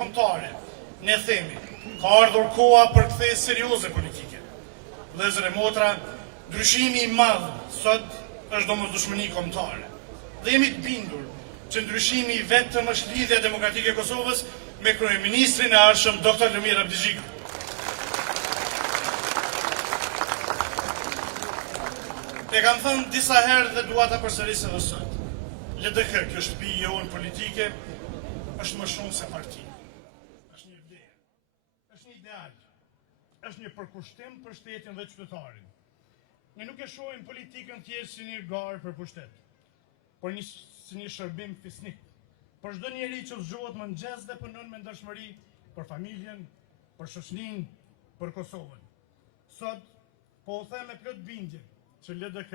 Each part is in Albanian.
Kombëtare, ne themi, ka ardhur koha për kthesë serioze politike. Vëllezër e motra, ndryshimi i madh sot është domosdoshmëri kombëtare. Dhe jemi të bindur që ndryshimi i vetëm është lidhja demokratike e Kosovës me kryeministrin e ardhshëm Dr. Lumir Abdixhiku. E kam thënë disa herë dhe dua ta përsëris edhe sot. LDK, kjo shtëpi jonë politike, është më shumë se parti. Është një vlerë, është një ideal, është një përkushtim për shtetin dhe qytetarin. Ne nuk e shohim politikën thjesht si një garë për pushtet, por si një shërbim fisnik. Për çdo njeri që zgjohet mëngjes dhe punon me ndershmëri për familjen, për shoqërinë, për Kosovën. Sot po u them me plot bindje që LDK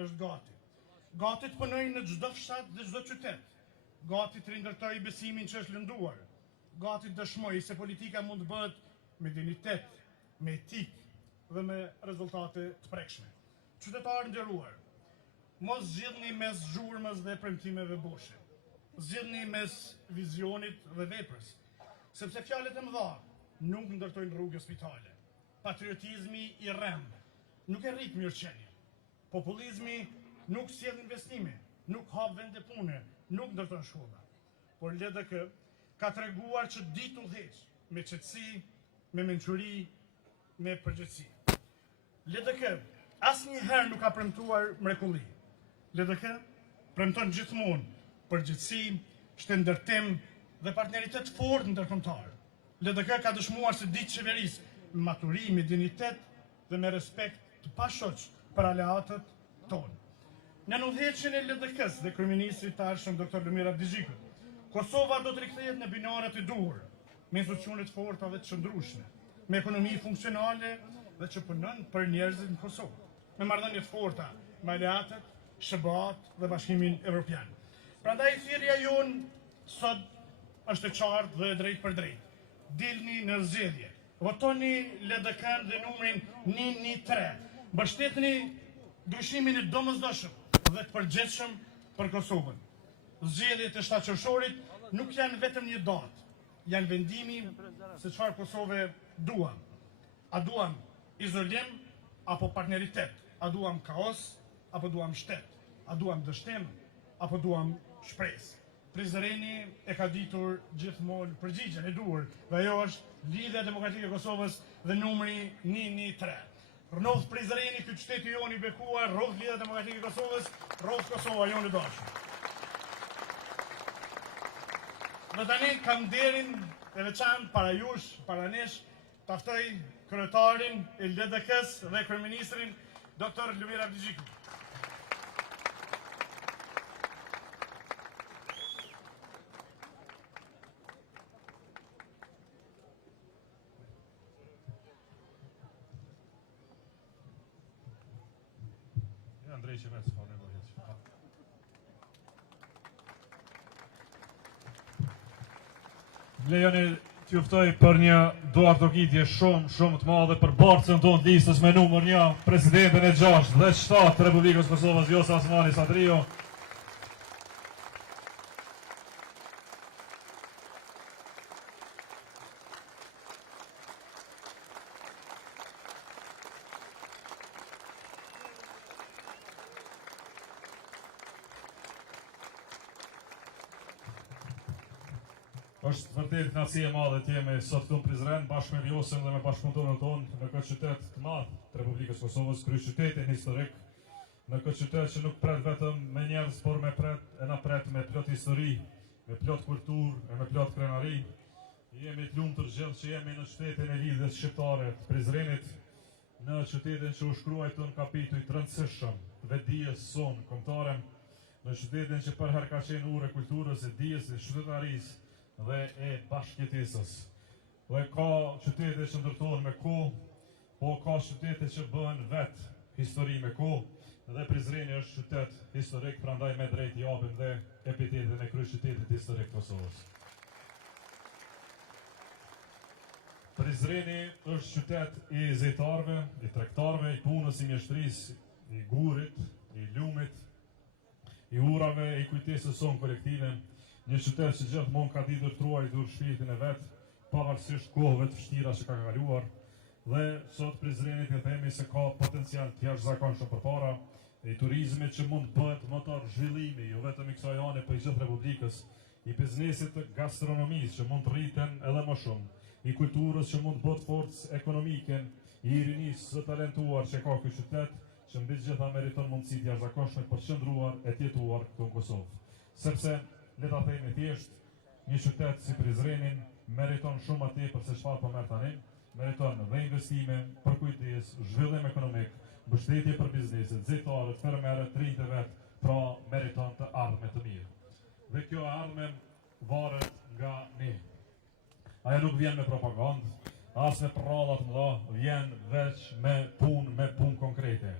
është gati. Gati të punojë në çdo fshat dhe çdo qytet. Gati të rindërtoj besimin që është lënduar. Gati të dëshmoj se politika mund të bëhet me dignitet, me etikë dhe me rezultate të prekshme. Qytetarë nderuar, mos zgjidhni mes zhurmës dhe premtimeve boshe. Zgjidhni mes vizionit dhe veprës, sepse fjalët e mëdha nuk ndërtojnë rrugë spitale. Patriotizmi i rrem nuk e rrit mirëqenie. Populizmi nuk sjell investime, nuk hap vende pune, nuk ndërton shkolla. Por LDK ka treguar që di të udhëheq me qetësi, me mençuri, me përgjegjësi. LDK asnjëherë nuk ka premtuar mrekulli. LDK premton gjithmonë përgjegjësi, shëndetësim dhe partneritet fort ndërkombëtar. LDK ka dëshmuar se di të qeverisë me maturim, me dignitet dhe me respekt të pashoq për aleatët tonë. Në udhëheqjen e LDK-s dhe kryeministrit të ardhshëm Dr. Lumir Abdixhiku, Kosova do të rikthehet në binaret e duhur, me institucione të forta dhe të qëndrueshme, me ekonomi funksionale dhe që punon për njerëzit në Kosovë, me marrëdhënie të forta me aleatët, SBA-t dhe Bashkimin Evropian. Prandaj thirrja jonë sot është e qartë dhe drejt për drejt. Dilni në zgjedhje. Votoni LDK-n dhe numrin 113. Mbështetni ndryshimin e domosdoshëm dhe të përgjithshëm për Kosovën. Zgjedhjet e 7 qershorit nuk janë vetëm një datë, janë vendimi se çfarë Kosove duam. A duam izolim apo partneritet? A duam kaos apo duam shtet? A duam dështim apo duam shpresë? Prizreni e ka ditur gjithmonë përgjigjen e duhur, dhe ajo është Lidhja Demokratike e Kosovës dhe numri 113. Rënoth Prizreni, këtë qyteti jonë i bekuar, rroth Lidhja Demokratike e Kosovës, rroth Kosova jonë e dashur. Dhe tani kam nderin e veçantë para jush, para nesh, taftoj kryetarin e LDK-s dhe kryeministrin Dr. Lumir Abdixhiku. Andrej Qeves, pa nevojë. Lejoni t'ju ftoj për një duartokitje shumë të madhe për barcën tonë listës me numër 1, presidenten e 6 dhe 7 të Republikës Kosovës, Vjosa Osmani Sadrio. Është vërtet kënaqësi e madhe të jemi sot këtu në Prizren bashkë me Vjosën dhe me bashkëpunëtorët tonë në këtë qytet të madh të Republikës Kosovës, kryeqytetin historik, në këtë qytet që nuk pret vetëm me njerëz, por na pret me plot histori, me plot kulturë e me plot krenari. Jemi të lumtur gjithë që jemi në qytetin e lidhjes shqiptare të Prizrenit, në qytetin që u shkruajtën kapituj të rëndësishëm dhe dijes sonë kombëtare, në qytetin që për herë ka qenë ure kulturës e dijes e qytetarisë dhe e bashkëjetesës. Dhe ka qytete që ndërtohen me kohë, po ka qytete që bëhen vetë histori me kohë, dhe Prizreni është qytet historik, prandaj me drejt japim dhe epitetin e kryeqytetit historik të Kosovës. Prizreni është qytet i zejtarëve, i tregtarëve, i punës, i mjeshtrisë, i gurit, i lumit, i urave, i kujtesës sonë kolektive. Një qytet që gjithmonë ka ditur truajtur shpirtin e vet, pavarësisht kohëve të vështira që ka kaluar, dhe sot Prizrenit e themi se ka potencial të jashtëzakonshëm përpara, i turizmit që mund bëhet motor zhvillimi, jo vetëm i kësaj ane, por i gjithë Republikës, i biznesit të gastronomisë që mund të rriten edhe më shumë, i kulturës që mund të bëhet forcë ekonomike, i rinisë së talentuar që ka ky qytet, që mbi të gjitha meriton mundësi të jashtëzakonshme për të qëndruar e të jetuar këtu në Kosovë. Sepse, le ta themi thjesht, një qytet si Prizreni meriton shumë më tepër se çfarë po merr tani, meriton dhe investime për kujdes, zhvillim ekonomik, mbështetje për bizneset, zyrtarët, fermerët, rinjtë e vet, pra meriton të ardhme të mirë. Dhe kjo ardhme varet nga ne. Ajo nuk vjen me propagandë, as me prallat mëdha, vjen veç me punë konkrete.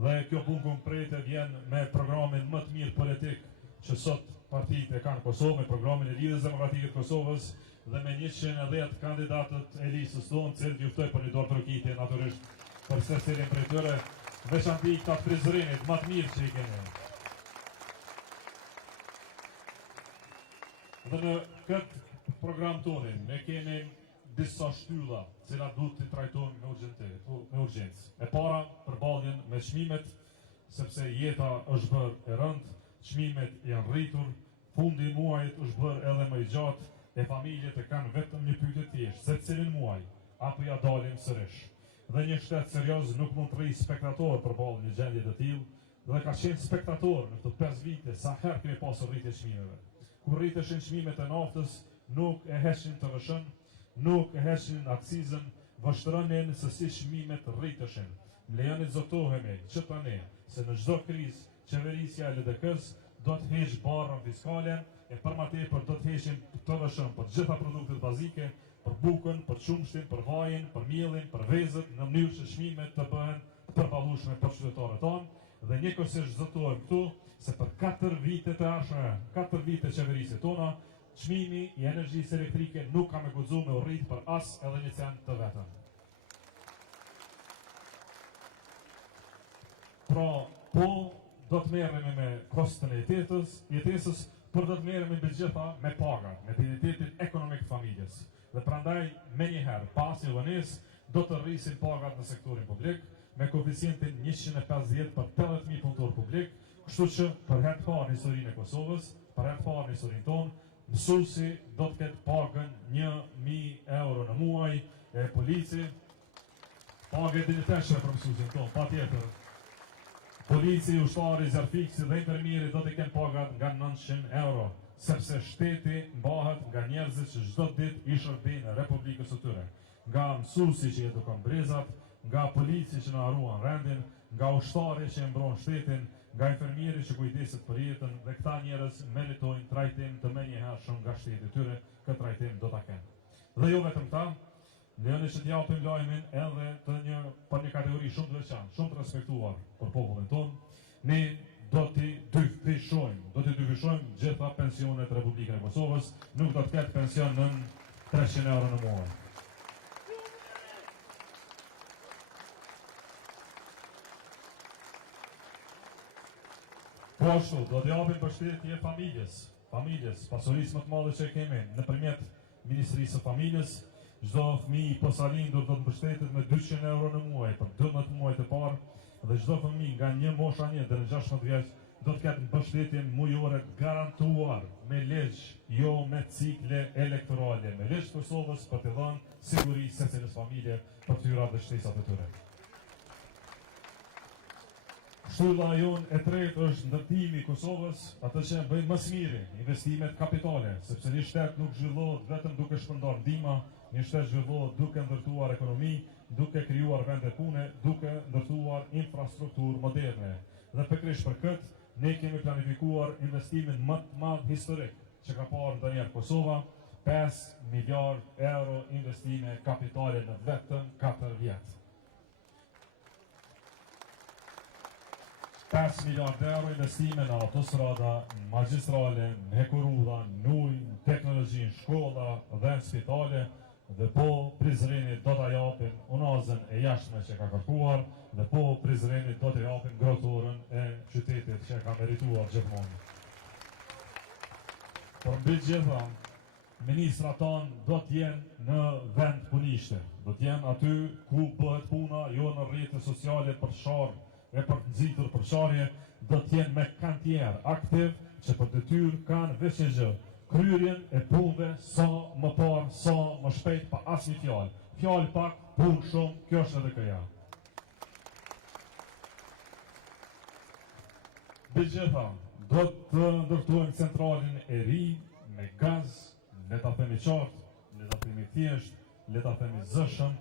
Dhe kjo punë konkrete vjen me programin më të mirë politik që sot partitë e kanë Kosovë, me programin e Lidhjes Demokratike të Kosovës dhe me 110 kandidatët e listës tonë, cilët juftoj për një dorë trokitje natyrisht për secilin prej tyre, veçanti këta të Prizrenit, më të mirë që i keni. Dhe në këtë program tonin, ne kemi disa shtylla, cilat duhet të trajtojmë me urgjencë. E para, përballjen me çmimet, sepse jeta është bërë e rëndë, çmimet janë rritur, fundi i muajit është bërë edhe më i gjatë, e familjet e kanë vetëm një pyetje të thjeshtë, se cilin muaj apo ja dalim sërish. Dhe një shtet serioz nuk mund të rrijë spektator përballë një gjendje të tillë, dhe ka qenë spektator në këto 5 vite sa herë kemi pasur rritje çmimeve. Kur rriteshin çmimet e naftës, nuk e heshin TVSH-n, nuk e heshin akcizën, vështronin se si çmimet rriteshin. Lejoni të zotohemi që tani se në çdo krizë qeverisja e LDK-s do të heqë barrën fiskale, e për më tepër do të heqin TVSH-n për gjitha produktet bazike, për bukën, për qumshtin, për vajin, për mielin, për vezët, në mënyrë që çmimet të bëhen të përballueshme për qytetarët tonë, dhe njëkohësisht zotohem këtu se për 4 vite të ardhshme, 4 vite qeverisë tona, çmimi i energjisë elektrike nuk ka me guxuar me u rrit për as edhe një cent të vetëm. Pra, po do të merremi me kostën e jetesës, por do të merremi mbi gjitha me pagat, me dignitetin ekonomik të familjes. Dhe prandaj, menjëherë, pas një vënies, do të rrisin pagat në sektorin publik, me koeficientin 150 për 80.000 punëtor publik, kështu që për herë të parë në historinë e Kosovës, për herë të parë në historinë tonë, mësuesi do të ketë pagën 1.000 euro në muaj, e polici, pagë dinjiteshme për mësuesin tonë, patjetër. Polici, ushtari, zjarfiksi dhe infermieri do të kenë pagat nga 900 euro, sepse shteti mbahet nga njerëzit që çdo ditë i shërbejnë në Republikës së tyre. Nga mësuesi që edukon brezat, nga polici që na ruan rendin, nga ushtari që e mbron shtetin, nga infermieri që kujdeset për jetën, dhe këta njerëz meritojnë trajtim të menjëhershëm nga shteti i tyre, këtë trajtim do ta kenë. Dhe jo vetëm ta, lejoni që t'japim lajmin edhe për një kategori shumë të veçantë, shumë të respektuar për popullin tonë. Ne do t'i dyfishojmë gjitha pensionet e Republikën e Kosovës, nuk do të ketë pension në 300 euro në muaj. Po ashtu, do t'japim mbështetje familjes, pasurisë më të madhe që kemi nëpërmjet Ministrisë së Familjes. Çdo fëmijë posalindur do të mbështetet me 200 euro në muaj për 12 muajt e parë, dhe çdo fëmijë nga një mosha 1 deri në 16 vjeç do të ketë mbështetje mujore garantuar me ligj, jo me cikle elektorale, me ligj të Kosovës për të dhënë siguri secilës familje për tyrat dhe shtesat e tyre. Shtylla jonë e tretë është ndërtimi i Kosovës, atë që bëjmë më së miri, investimet kapitale, sepse një shtet nuk zhvillohet vetëm duke shpërndar ndihma, një shtet zhvillohet duke ndërtuar ekonomi, duke krijuar vende pune, duke ndërtuar infrastrukturë moderne. Dhe pikërisht për këtë, ne kemi planifikuar investimin më të madh historik që ka parë ndonjëherë Kosova, 5 miliard euro investime kapitale në vetëm 4 vjet. 5 miliard euro investime në autostrada, magjistrale, në hekurudha, në ujë, në teknologji, në shkolla dhe në spitale, dhe po Prizreni do t'a japin unazën e jashtme që ka kërkuar, dhe po Prizreni do t'a japin grotorën e qytetit që ka merituar gjithmonë. por mbi gjitha, ministrat tonë do t'jenë në vend punishte. Do t'jenë aty ku bëhet puna, jo në rrjetet sociale për sharë e për të nxitur për sharje, do t'jenë me kantierë aktiv që për detyrë kanë veç e gjë, kryrjen e punëve sa më parë, sa më shpejt pa asnjë fjalë. Fjalë pak, punë shumë, kjo është edhe këja. Gjitha, do të ndërtojmë centralin e ri me gaz, le ta themi qartë, le ta themi thjesht, le ta themi zëshëm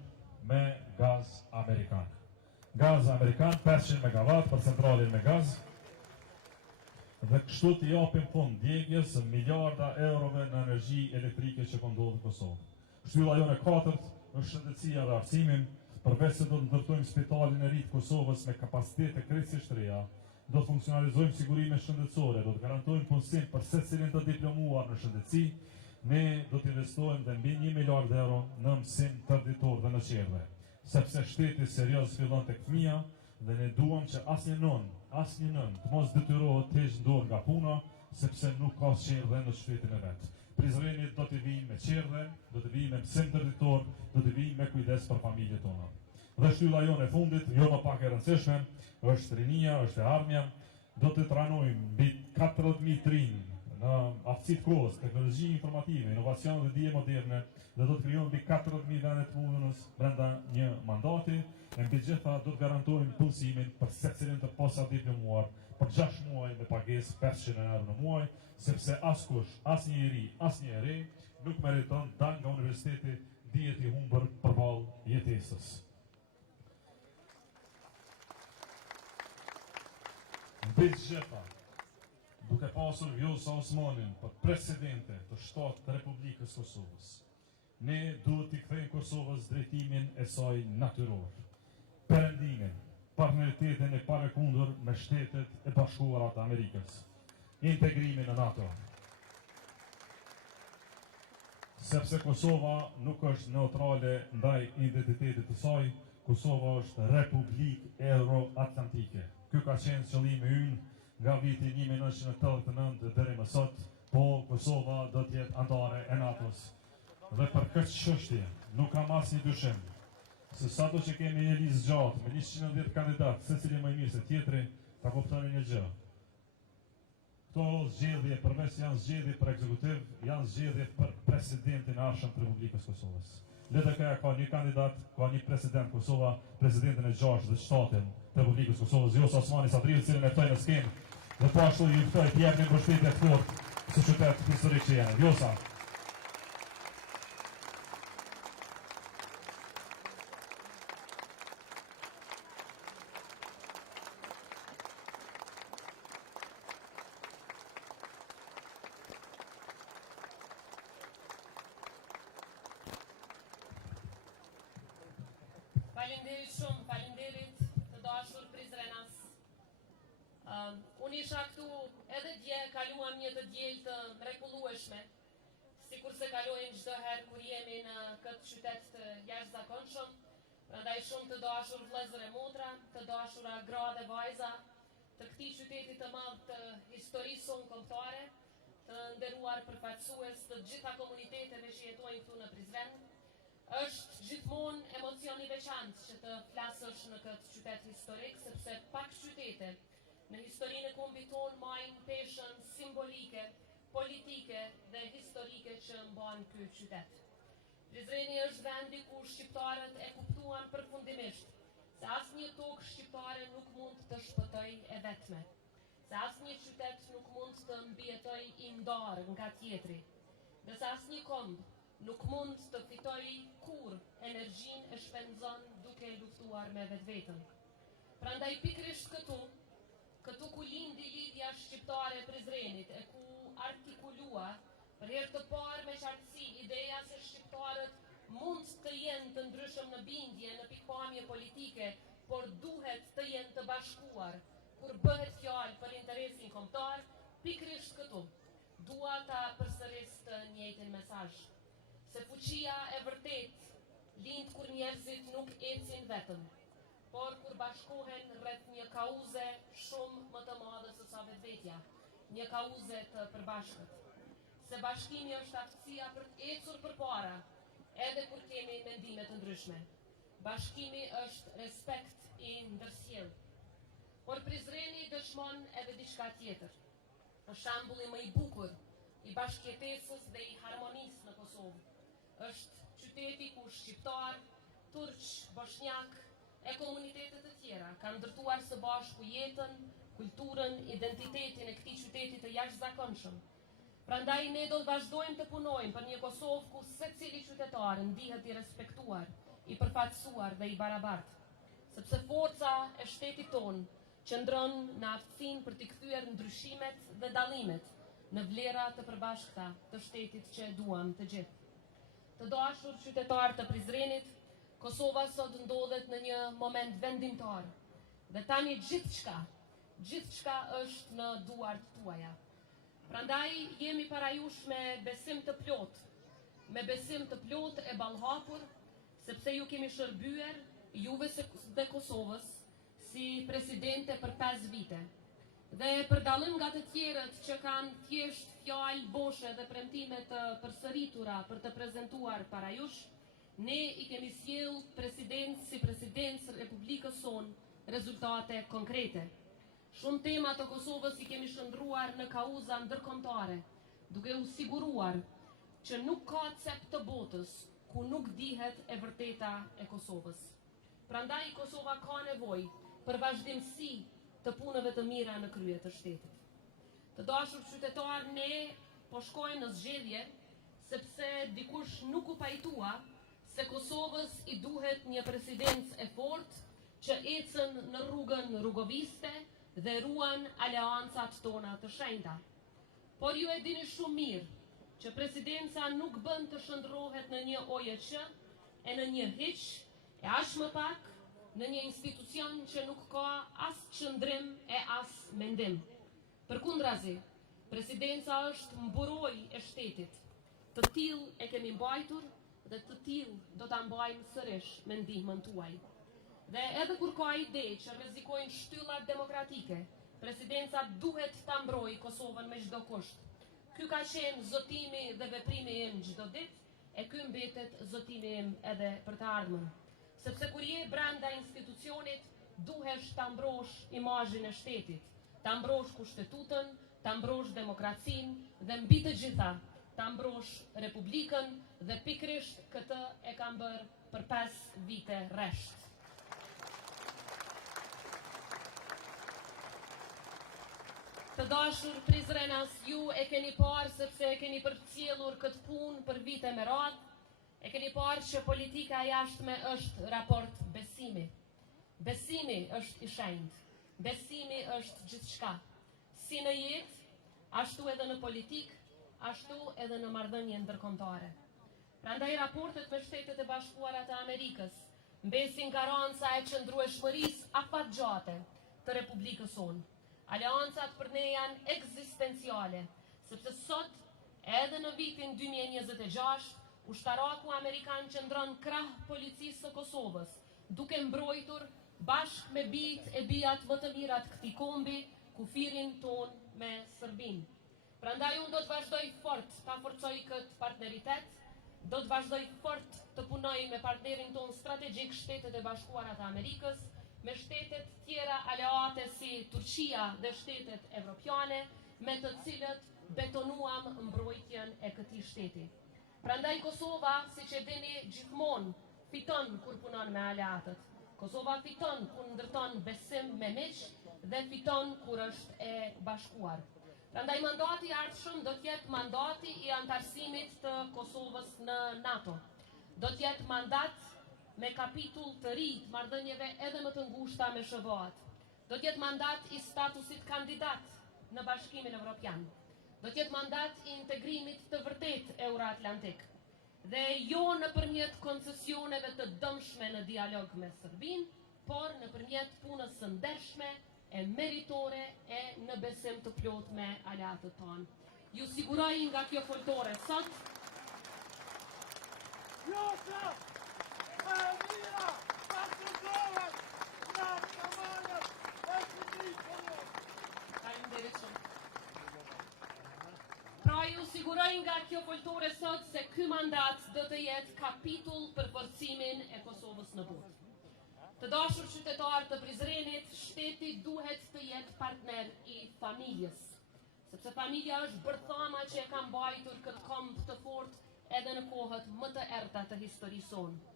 me gaz amerikan. Gaz amerikan 500 MW për centralin me gaz. Dhe kështu të japim fund djegjes miliarda eurove në energji elektrike që po ndodhin në Kosovë. Shtylla jone katërt është shëndetësia dhe arsimin, përveç se do të ndërtojmë spitalin e ri të Kosovës me kapacitete krejtësisht të reja, do të funksionalizojmë sigurime shëndetësore, do të garantojmë punësim për secilin të diplomuar në shëndetësi, ne do të investojmë dhe mbi 1 miliard euro në mësim tërditor dhe në qerdhe. Sepse shteti serioz fillon tek fëmia dhe ne duam që asnjë nën të mos detyrohet të heqë dorë nga puna, sepse nuk ka qerdhe në shtetin e vet. Prizrenit do të vinë me qerdhe, do të vinë me mësim tërditor, do të vinë me kujdes për familjet tona. Dhe shtylla jonë e fundit, jo më pak e rëndësishme, është rinia, është e ardhmja, do të trajnojmë mbi 40.000 trinj në aftësitë kohës, teknologji informative, inovacion dhe dije moderne, dhe do të krijojmë mbi 40.000 vende të punës brenda një mandati, e mbi gjitha do të garantojmë punësimin për secilin të posadiplomuar për 6 muaj me pagesë 500 euro në muaj, sepse askush, asnjë i ri, asnjë e re nuk meriton dal nga universiteti dihet i humbur përballë jetesës. Mbi gjitha, duke pasur Vjosa Osmanin për presidente të shtetit të Republikës Kosovës, ne duhet t'i kthejmë Kosovës drejtimin e saj natyror, perëndimin, partneritetin e parekundur me Shtetet e Bashkuara të Amerikës, integrimin në NATO. Sepse Kosova nuk është neutrale ndaj identitetit të saj, Kosova është Republikë Euro-Atlantike. Ky ka qenë qëllimi ynë nga viti 1989 deri më sot, po Kosova do të jetë anëtare e NATO-s. Dhe për këtë çështje nuk kam asnjë dyshim se sado që kemi një listë gjatë me 110 kandidatë, secili më i mirë se tjetri, ta kuptoni një gjë. Këto zgjedhje përveç janë zgjedhje për ekzekutiv, janë zgjedhje për presidentin e ardhshëm të Republikës Kosovës. LDK ka një kandidat, ka një president Kosova, presidentin e 6 dhe 7 të Republikës Kosovës, Vjosa Osmani Sadriu, cilën e ftoj në skemë, dhe po ashtu ju ftoj të jepni mbështetje të fortë së qytet historik që jeni. Vjosa. Faleminderit shumë, faleminderit të dashur prizrenas. Unë isha këtu edhe dje, kaluam një të diel të mrekullueshme, sikur se kalojmë çdo herë kur jemi në këtë qytet të jashtëzakonshëm. Prandaj shumë të dashur vëllezër e motra, të dashura gra dhe vajza të këtij qyteti të madh të historisë sonë kombëtare, të nderuar përfaqësues të gjitha komuniteteve që jetojnë këtu në Prizren. Është gjithmonë emocion i veçantë që të flasësh në këtë qytet historik, sepse pak qytete në historinë e kombit tonë majnë peshën simbolike, politike dhe historike që mban ky qytet. Prizreni është vendi ku shqiptarët e kuptuan përfundimisht se asnjë tokë shqiptare nuk mund të shpëtojë e vetme, se asnjë qytet nuk mund të mbijetoj i ndarë nga tjetri, dhe se asnjë komb nuk mund të fitoj kur energjinë e shpenzon duke luftuar me vetveten. Prandaj pikërisht këtu ku lindi lidhja shqiptare e Prizrenit, e ku artikulua për herë të parë me qartësi ideja se shqiptarët mund të jenë të ndryshëm në bindje, në pikpamje politike, por duhet të jenë të bashkuar kur bëhet fjalë për interesin kombëtar, pikërisht këtu dua ta përsëris të njëjtin mesazh. Se fuqia e vërtet lind kur njerëzit nuk ecin vetëm, por kur bashkohen rreth një kauze shumë më të madhe se sa vetvetja, një kauze të përbashkët. se bashkimi është aftësia për të ecur përpara, edhe kur kemi mendime të ndryshme. Bashkimi është respekt I ndërsjellë. Por Prizreni dëshmon edhe diçka tjetër. Është shembulli më I bukur I bashkëjetesës dhe I harmonisë në Kosovë. Është qyteti ku shqiptar, turq, bosnjak e komunitetet të tjera kanë ndërtuar së bashku jetën, kulturën, identitetin e këtij qyteti të jashtëzakonshëm. Prandaj ne do të vazhdojmë të punojmë për një Kosovë ku secili qytetar ndihet I respektuar, I përfaqësuar dhe I barabartë. Sepse forca e shtetit ton qëndron në aftësinë për t'i kthyer ndryshimet dhe dallimet në vlera të përbashkëta të shtetit që e duam të gjithë. Të dashur qytetarë të Prizrenit, Kosova sot ndodhet në një moment vendimtar dhe tani gjithçka është në duart tuaja. Prandaj jemi para jush me besim të plot e ballhapur, sepse ju kemi shërbyer juve dhe Kosovës si presidente për 5 vite. Dhe për dallim nga të tjerët që kanë thjesht fjalë boshe dhe premtime të përsëritura për të prezantuar para jush, ne I kemi sjell si presidencë Republikës son rezultate konkrete. Shumë tema të Kosovës I kemi shndruar në kauza ndërkombëtare, duke u siguruar që nuk ka cep të botës ku nuk dihet e vërteta e Kosovës. Prandaj Kosova ka nevojë për vazhdimsi të punëve të mira në krye të shtetit. Të dashur qytetarë, ne po shkojmë në zgjedhje sepse dikush nuk u pajtua se Kosovës I duhet një presidencë e fortë që ecën në rrugën rrugoviste dhe ruan aleancat tona të shenjta. Por ju e dini shumë mirë që presidenca nuk bën të shndrohet në një OJQ e në një hiç e as më pak në një institucion që nuk ka as qëndrim e as mendim. Përkundrazi, presidenca është mburoj e shtetit. Të tillë e kemi mbajtur dhe të tillë do ta mbajmë sërish me ndihmën tuaj. Dhe edhe kur ka ide që rrezikojnë shtyllat demokratike, presidenca duhet ta mbrojë Kosovën me çdo kusht. Ky ka qenë zotimi dhe veprimi im çdo ditë e ky mbetet zotimi im edhe për të ardhmen. Sepse kur je brenda institucionit, duhesh ta mbrosh imazhin e shtetit, ta mbrosh kushtetutën, ta mbrosh demokracinë dhe mbi të gjitha, ta mbrosh Republikën dhe pikërisht këtë e kam bërë për 5 vite rresht. Të dashur Prizrenas, ju e keni parë sepse e keni përcjellur këtë punë për vite me radhë, e keni parë që politika jashtme është raport besimi. Besimi është I shenjtë, besimi është gjithçka. Si në jetë, ashtu edhe në politikë, ashtu edhe në marrëdhënie ndërkombëtare. Prandaj raportet me Shtetet e Bashkuara të Amerikës mbesin garanca e qëndrueshmërisë afatgjate të Republikës sonë. Aleancat për ne janë ekzistenciale, sepse sot, edhe në vitin 2026, ushtaraku Amerikan qëndron krah policisë së Kosovës, duke mbrojtur bashkë me bijt e bijat më të mirat këtij kombi, kufirin ton me Serbinë. Prandaj unë do të vazhdoj fort ta forcoj këtë partneritet, do të vazhdoj fort të punoj me partnerin ton strategjik Shtetet e Bashkuara të Amerikës, me shtetet tjera aleate si Turqia dhe shtetet evropiane, me të cilët betonuam mbrojtjen e këtij shteti. Prandaj Kosova, siç e dini, gjithmonë fiton kur punon me aleatët. Kosova fiton kur ndërton besim me miq dhe fiton kur është e bashkuar. Prandaj mandati I ardhshëm do të jetë mandati I antarësimit të Kosovës në NATO. Do të jetë mandat me kapitull të ri të marrëdhënieve edhe më të ngushta me SHVA-t. Do të jetë mandat I statusit kandidat në Bashkimin Evropian. Do të jetë mandat I integrimit të vërtet euroatlantik. Dhe jo nëpërmjet koncesioneve të dëmshme në dialog me Serbinë, por nëpërmjet punës së ndershme, e meritore e në besim të plot me aleatët tonë. Ju siguroj nga kjo foltore sot Pra Pra ju siguroj nga kjo foltore sot se ky mandat do të jetë kapitull për forcimin e Kosovës në botë. Të dashur qytetarë të Prizrenit, shteti duhet të jetë partner i familjes, sepse familja është bërthama që e ka mbajtur këtë këmbë të fortë edhe në kohët më të errta të historisë sonë.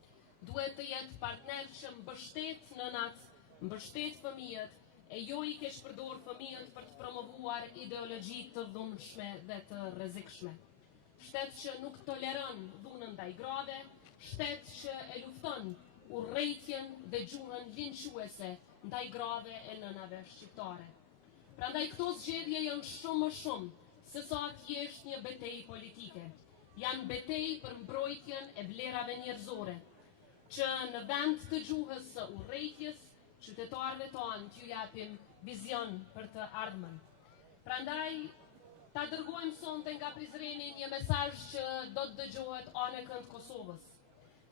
Duhet të jetë partner që mbështet nënat, mbështet fëmijët, e jo i kesh përdor fëmijët për të promovuar ideologji të dhunshme dhe të rrezikshme. Shtet që nuk toleron dhunën ndaj grave, shtet që e lufton urrejtjen dhe gjuhën linçuese ndaj grave e nënave shqiptare. Prandaj këto zgjedhje janë shumë më shumë se sa thjesht një betejë politike. Janë betejë për mbrojtjen e vlerave njerëzore, që në vend të gjuhës së urrejtjes, qytetarëve tonë t'ju japim vizion për të ardhmen. Prandaj, ta dërgojmë sonte nga Prizreni një mesazh që do të dëgjohet anë kënd Kosovës,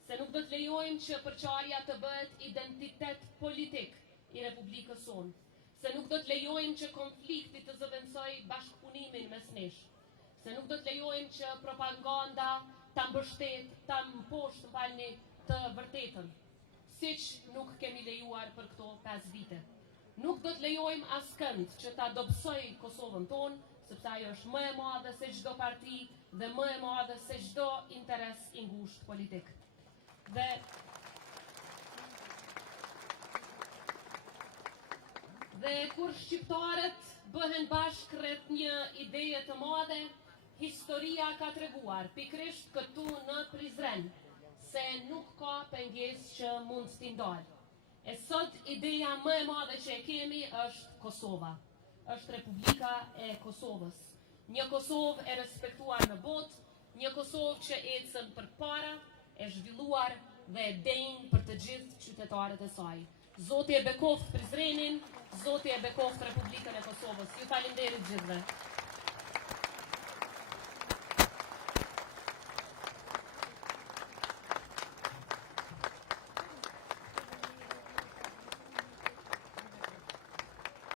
se nuk do të lejojmë që përçarja të bëhet identitet politik i Republikës sonë, se nuk do të lejojmë që konflikti të zëvendësojë bashkëpunimin mes nesh, se nuk do të lejojmë që propaganda ta mbështet, ta mposhtë të vërtetën, siç nuk kemi lejuar për këto 5 vite. Nuk do të lejojmë askënd që ta dobësoj Kosovën tonë, sepse ajo është më e madhe se çdo parti dhe më e madhe se çdo interes i ngushtë politik. Dhe kur shqiptarët bëhen bashkë rreth një ideje të madhe, historia ka treguar pikërisht këtu në Prizren se nuk ka pengesë që mund t'i ndalë. E sot ideja më e madhe që e kemi është Kosova. Është Republika e Kosovës. Një Kosovë e respektuar në botë, një Kosovë që ecën përpara, e zhvilluar dhe e denjë për të gjithë qytetarët e saj. Zoti e bekoft Prizrenin, Zoti e bekoft Republikën e Kosovës. Ju falenderit gjithëve.